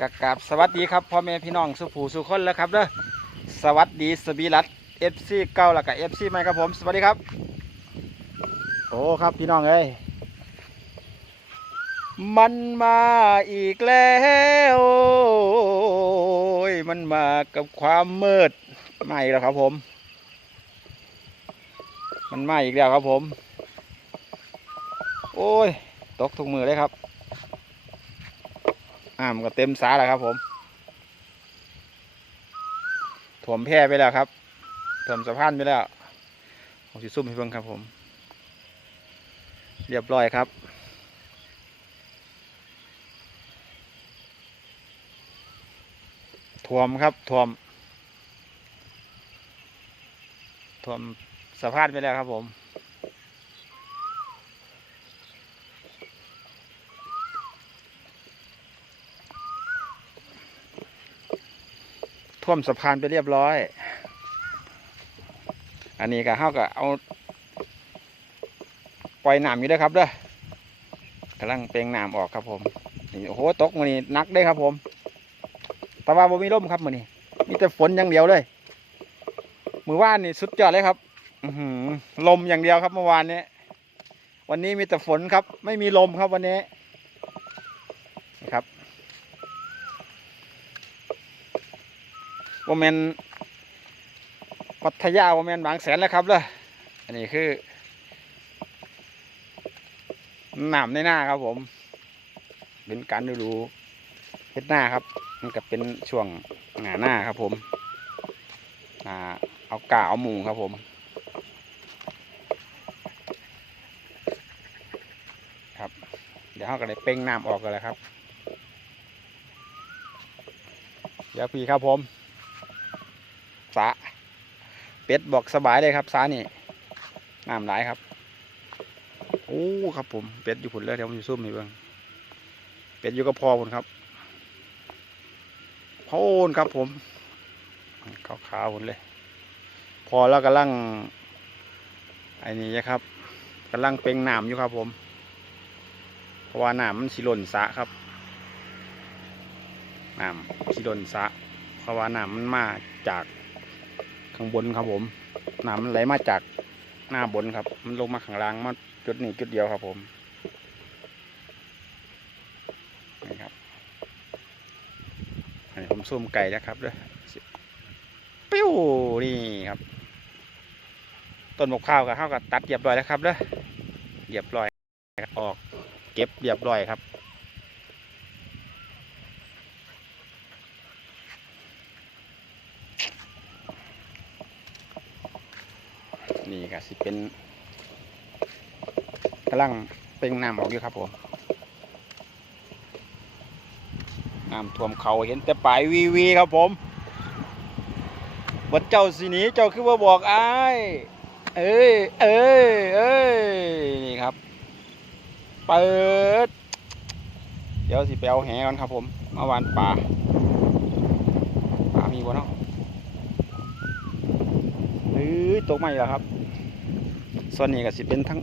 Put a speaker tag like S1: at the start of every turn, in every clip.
S1: กะกราบสวัสดีครับพ่อแม่พี่น้องสุผูสุคนแล้วครับเด้อสวัสดีสบีรัตเอฟซีเก้าแล้วก็เอฟซีใหม่ครับผมสวัสดีครับโอ้ครับพี่น้องเอ้ยมันมาอีกแล้วโอ้ยมันมากับความมืดมาอีกแล้วครับผม มันมาอีกแล้วครับผม โอ้ย ตกทุกมือเลยครับ อ่ามันก็เต็มสาแล้วครับ ผมถ่มแพร่ไปแล้วครับถ่มสะพานไปแล้วผมสิซุ่มให้เบิ่งครับผม เรียบร้อยครับถ่วมครับถ่วมถ่วมสะพานไปแล้วครับผม ท่วมสะพานไปเรียบร้อย อันนี้ก็เฮาก็เอา ปล่อยน้ำอยู่เด้วยครับเด้อกำลังเปลงน้ำออกครับผมนี่โอ้โหตกมือนี้หนักเลยครับผม แต่ว่าบ่มีลมครับมือนี้มีแต่ฝนอย่างเดียวเลยมือว่านนี่สุดยอดเลยครับออืลมอย่างเดียวครับเมื่อวานนี้ วันนี้มีแต่ฝนครับ ไม่มีลมครับวันนี้นะครับ ว่าแมนพัทยาว่าแมนบางแสนแล้วครับเลยอันนี้คือหนามในหน้าครับผม เป็นการดูดูเฮ็ดหน้าครับมันก็เป็นช่วงหน้าหน้าครับผมอ่าเอากาเอาหมูครับผมครับเดี๋ยวเขาก็ได้เป้งน้ำออกกันแล้วครับ เดี๋ยวพี่ครับผม เป็ดบอกสบายเลยครับสานี่น้ำไหลายครับโอ้ครับผมเป็ดอยู่ผุนเลยเดี๋ยวผมจะซุ่มให้เบิ่งเป็ดอยู่กับพอผุนครับพอโอนครับผมขาวขาวๆผุนเลย พอแล้วกำลังไอ้นี่นะครับกำลังเป่งน้ำอยู่ครับ ผม เพราะว่าน้ำมันสิหล่นสะครับน้ำสิหล่นสะเพราะว่าน้ำมันมาจาก ข้างบนครับผมน้ำมันไหลมาจากหน้าบนครับ มันลงมาข้างล่างมาจุดนี้จุดเดียวครับผมนี่ครับอันนี้ผมซูมไก่แล้วครับเด้อสิปิ้วนี่ครับต้นมะพร้าวกับข้าวกับตัดเรียบร้อยแล้วครับเด้อเรียบร้อยออก เก็บเรียบร้อยครับ นี่ก็สิเป็นกำลังเป่งน้ำออกอยู่ครับผมน้ำท่วมเขาเห็นแต่ปลายวีวีครับผมวัดเจ้าสีนี้เจ้าคือว่าบอกอ้ายเอ้ยเอ้ยเอ้ยนี่ครับ เปิด เดี๋ยวสิไปเอาแหก่อนครับผมเมื่อวานป่าป่ามีบ่เนาะเฮ้ยตกมาอีกแล้วครับ ส่วนนี้ก็สิเป็นทั้ง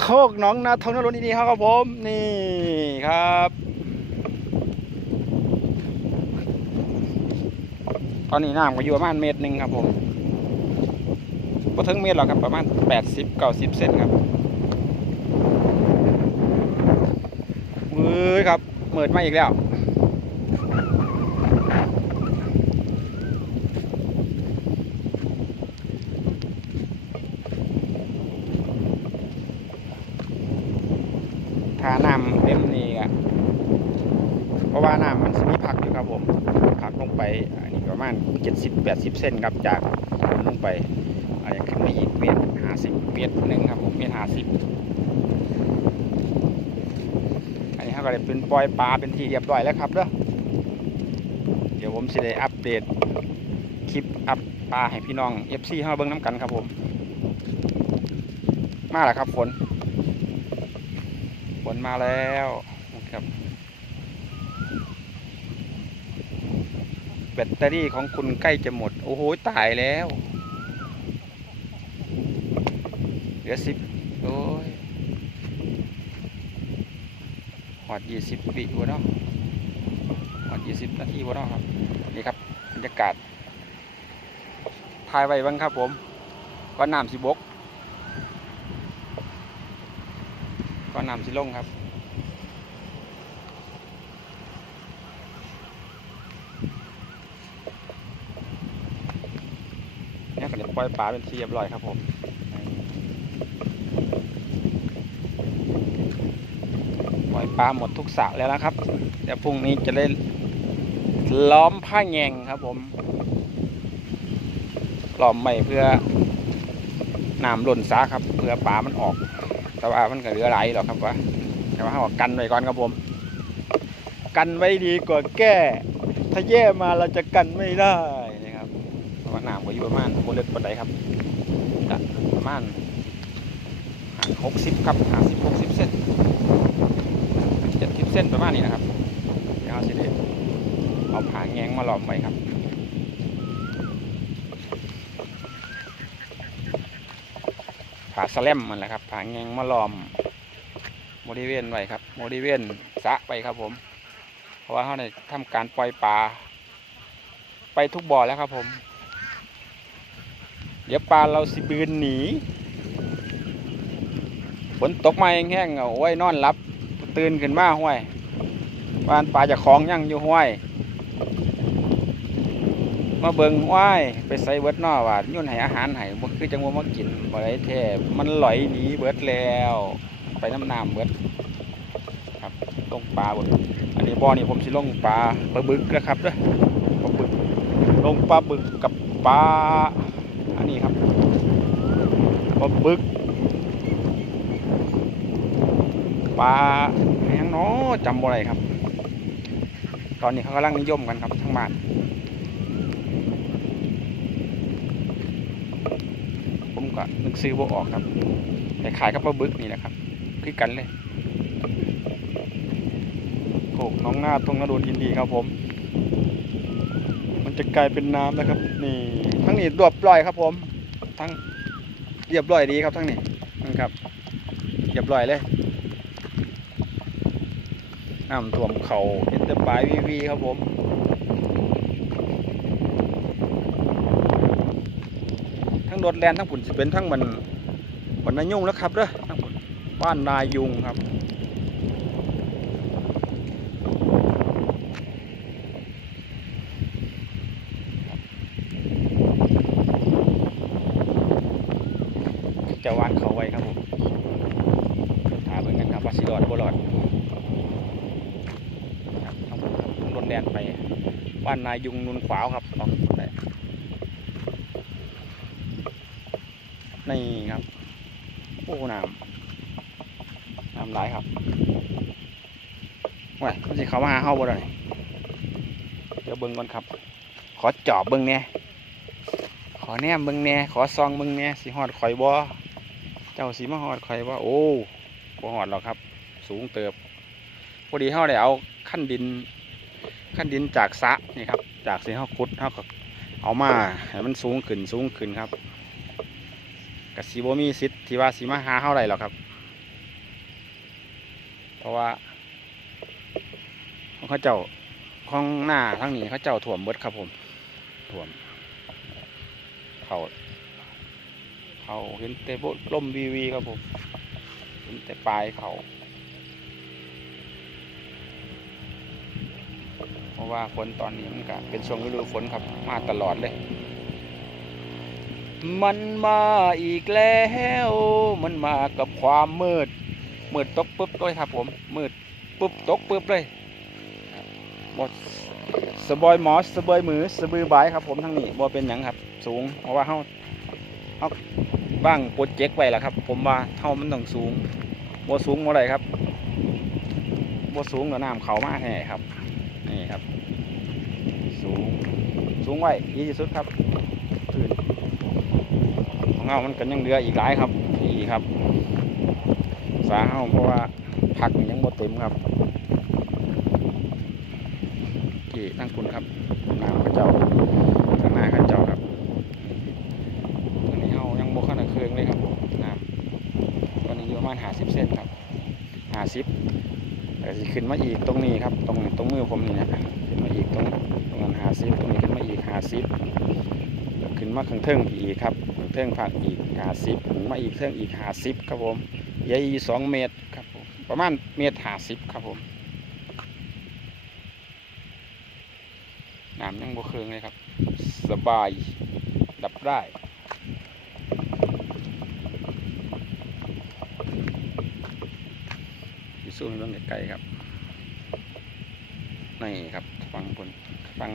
S1: โคกหน้องนาทองนรนนี่ครับผมนี่ครับ ตอนนี้น้ำก็อยู่ประมาณเมตรหนึ่งครับผมก็ถึงเมตรหรอกครับประมาณแปดสิบเก้าสิบเซนครับมือครับเหมิดมาอีกแล้ว ถ้าน้ำเต็มนี่ก็เพราะว่าน้ำมันสิมีผักอยู่ครับผมผักลงไปอันนี้ประมาณ เจ็ดสิบแปดสิบเซนครับจากผมลงไปอันนี้ขึ้นมาอีกเมตรห้าสิบเมตรหนึ่งครับผมเมตรห้าสิบอันนี้เขาก็เลยเป็นปล่อยปลาเป็นทีเรียบร้อยแล้วครับเด้อเดี๋ยวผมสิได้อัปเดตคลิปอัปปลาให้พี่น้องเอฟซีเข้าเบิ่งน้ำกันครับผม มาแล้วครับฝนฝนมาแล้วนะครับแบ ตเตอรี่ของคุณใกล้จะหมด โอ้โห ตายแล้ว เหลือสิบโอ้ยหอดยี่สิบปีว่าเนาะวันยี่สิบนาทีวะเนาะครับ นี่ครับบรรยากาศถ่ายไว้บ้างครับผมก็น้ำสิบกก็น้ำสิลงครับ เนี่ยก็จะปล่อยปลาเป็นที่เรียบร้อยครับผมปล่อยปลาหมดทุกสระแล้วนะครับ เดี๋ยวพรุ่งนี้จะได้ล้อมผ้าแงงครับผมล้อมใหม่เพื่อน้ำหล่นซาครับ เพื่อปลามันออก แต่ว่ามันก็เหลือหลายหรอกครับว่าแต่ว่าเรากันไว้ก่อนครับผม กันไว้ดีกว่าแก้ ถ้าแย่มาเราจะกันไม่ได้ ว่าน้ำก็อยู่ประมาณโบเล็กปานใดครับจะประมาณหกสิบครับห้าสิบหกสิบเซนเจ็ดสิบเซนประมาณนี้นะครับเดี๋ยวเอาสิเดเอาผาแงงมาหลอมไว้ครับผาสแลมมันแหละครับผาแงงมาหลอมบริเวณไว้ครับบริเวณสะไปครับผม เพราะว่าเขาได้ทำการปล่อยปลาไปทุกบ่อแล้วครับผม ดี๋ยวปลาเราสิบืนหนีฝนตกมาแห้งๆเอาไว้นอนรับตื่นขึ้นมาห้วยบ้านปลาจะคลองยั่งอยู่ห้วย มาเบิงห้วยไปใส่เบิดนอว่ายุ่นให้อาหารให้บ่คือจังว่ามากินบ่ได้แท้มันลอยหนีเบิดแล้ว ไปน้ำน้ำเบิดครับลงปลาเบิดอันนี้บ่อนี่ผมสิลงปลาปลาบึกนะครับเด้อปลาบึกลงปลาบึกกับปลา อันนี้ครับปลาบึกปลาอหยังเนาะจำบ่ได้ครับ ตอนนี้เขากำลังนิยมกันครับทั้งบ้านผมก็นึกซื้อบ่ออกครับแต่ขายกับปลาบึกนี่แหละครับคือกันเลยโขกน้องหน้าตรงนโดนยินดีครับผม มันจะกลายเป็นน้ำนะครับ นี่ทั้งนี้รวบร้อยครับผม ทั้งเรียบร้อยดีครับทั้งนี้นี่ครับเรียบร้อยเลยน้ำท่วมเขาเอ็นเตอร์ปลายวีวีครับผมทั้งโดดแลนทั้งผุนจะเป็นทั้งมันบนนายุ่งแล้วครับเด้อทั้งผุนบ้านนายุงครับ จะวานเขาไว้ครับผมถามเหมือนกันครับว่าสิรอดบ่รอดครับทั้งหมดครับรถ แดนไปบ้านนายุงนุนขวาวครับออกไปนี่ครับโอ้น้ำน้ำไหลายครับว้ายมันสิเขามาหาเฮาบ่ได้เดี๋ยวเบิ่งก่อนครับ ขอจอบเบิ่งแหน่ขอแนมเบิ่งแหน่ขอซองเบิ่งแหน่สิฮอดข่อยบ่เจ้าสีมาหอดใครว่โอ้บ่หอดหรอกครับ สูงเติบพอดีเขาได้เอาขั้นดิน ขั้นดินจากสะนี่ครับ จากสีเขาขุดเขาก็เอามาให้มันสูงขึ้นสูงขึ้นครับกับสีโบมีสิทธิ์ที่ว่าสีมาหาเท่าไรหรอกครับ เพราะว่าของเขาเจ้าของหน้าทั้งนี้เขาเจ้าถ่วมเบิดครับผมถ่วมเขาเขาเห็นแต่บล่มวีวีครับผมเห็นแต่ปลายเขา ว่าฝนตอนนี้มันก็เป็นช่วงฤดูฝนครับมาตลอดเลย มันมาอีกแล้ว มันมากับความมืด มืดตกปุ๊บด้วยครับ ผม มืดปุ๊บตกปุ๊บเลย หมดสบอยหมอสบอยมือสบือบายครับ ผมทั้งนี้บ่เป็นหยังครับ สูงเพราะว่าเขาเฮาบ้างโปรเจกต์ไว้แล้วครับ ผมว่าเท่ามันต้องสูงบ่สูงเมื่อไรครับบ่สูงกว่าน้ำเขามากแน่ครับนี่ครับ สูง สูงไว้ดีที่สุดครับพื้นของเรามันก็ยังเหลืออีกหลายครับนี่ครับ สาเฮาเพราะว่าผักมันยังบ่เต็มครับที่ตั้งคุณครับน้ำพระเจ้าข้างหน้าข้าเจ้าครับตอนนี้เรายังบกขนาดเครื่องเลยครับน้ำตอนนี้อยู่ประมาณหาสิบเซนครับหาสิบแต่สิขึ้นมาอีกตรงนี้ครับ ตรงตรงมือผมนี่นะ อีกตรงตรงนั้นหาซิปตรงนี้ขึ้นมาอีกหาซิปขึ้นมาข้างเทิงอีกครับข้างเทิงผักอีกหาซิปหมุนมาอีกเทิงอีกหาซิปครับผมใหญ่สองเมตรครับผมประมาณเมตรหาซิปครับผมน้ำยังบ่เคืองเลยครับ สบายดับได้ยู่สู้ในเรื่องไกลครับ นี่ครับฟังบนฟัง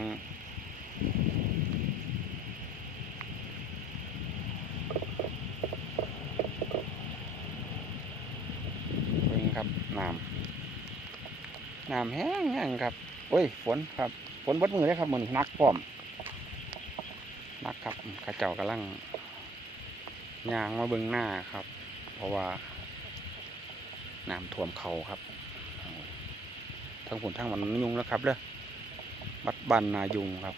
S1: เบิ่งครับน้ำน้ำแห้งแห้งครับโอ้ยฝนครับฝนบดมือเลยครับมือนนักพร้อมนักครับข้าเจ้ากำลังยางมาเบิ่งหน้าครับ เพราะว่าน้ำท่วมเขาครับ ทั้งฝนทั้งมันยุงแล้วครับเด้อบัดบันนายุงครับ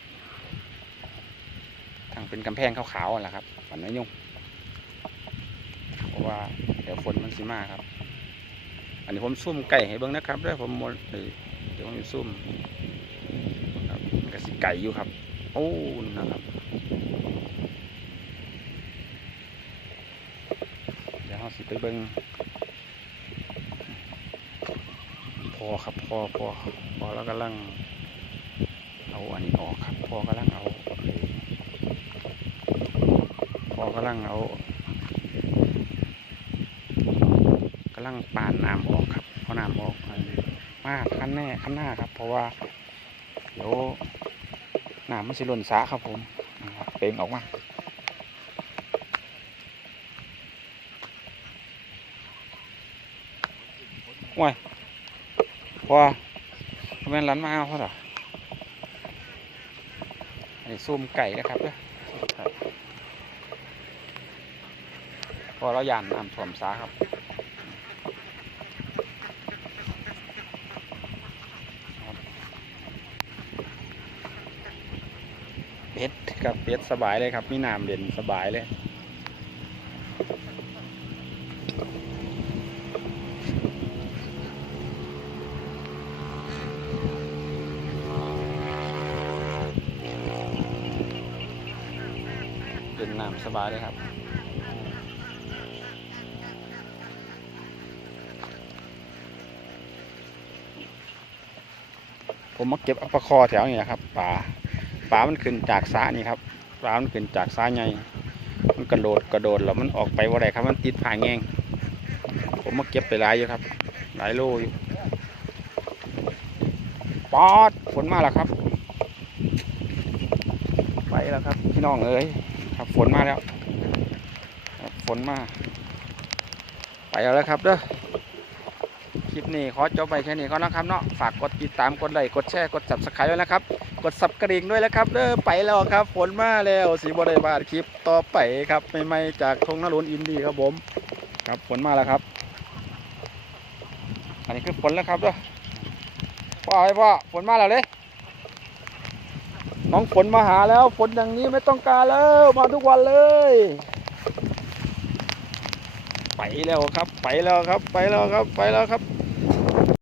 S1: ทางเป็นกำแพงขาวๆแหละครับบันนายุงเพราะว่าเดี๋ยวฝนมันสิมาครับ อันนี้ผมซุ่มไก่ให้เบิ้งนะครับเด้อผมหมดเดี๋ยวผมซุ่มครับมันก็สิไก่อยู่ครับ โอ้นะครับเดี๋ยวเราสิไปเบิ้ง พ อครับพอพอพอแล้วกำลังเอาอันนี้ออกครับพอกำลังเอาพอกำลังเอากำลังปานน้ำออกครับเพราะน้ำออกมากขั้นแน่ขั้นหน้าครับ เพราะว่าเดี๋ยวน้ำมันสิล่นสาครับผมเปล่งออกมาว้าย พอแม่นร้านมาเอาเขาเหรออันนี้ซูมไก่นะครับเด้อครับพอเรายานน้ำท่วมซาครับเป็ดกับเป็ดสบายเลยครับ มีน้ำเด่นสบายเลย น้ำสบายเลยครับผมมาเก็บอัปคอแถวนี้นะครับป่าป่ามันขึ้นจากสานี่ครับป่ามันขึ้นจากสาใหญ่มันกระโดดกระโดดแล้วมันออกไปว่าไรครับ มันติดผ่าแงงผมมาเก็บไปหลายอยู่ครับ หลายโลอยู่ปอดฝนมาแล้วครับ ไปแล้วครับ พี่น้องเอ้ย นมาแล้วฝนมา ไปแล้วแล้วครับเด้อคลิปนี้ขอจบไปแค่นี้ก่อนนะครับเนาะฝากกดติดตามกดไลค์กดแชร์กด subscribe ด้วยนะครับ กดสับกระดิ่งด้วยแล้วครับเด้อไปแล้วครับ ฝนมาแล้วสีบริบาทคลิปต่อไปครับใหม่ๆจากทงนรุนอินดีครับผม ครับฝนมาแล้วครับ อันนี้คือฝนแล้วครับเด้อพ่อไอ้พ่อฝนมาแล้วเลย น้องฝนมาหาแล้วฝนอย่างนี้ไม่ต้องการแล้วมาทุกวันเลย ไปแล้วครับ ไปแล้วครับ ไปแล้วครับ ไปแล้วครับ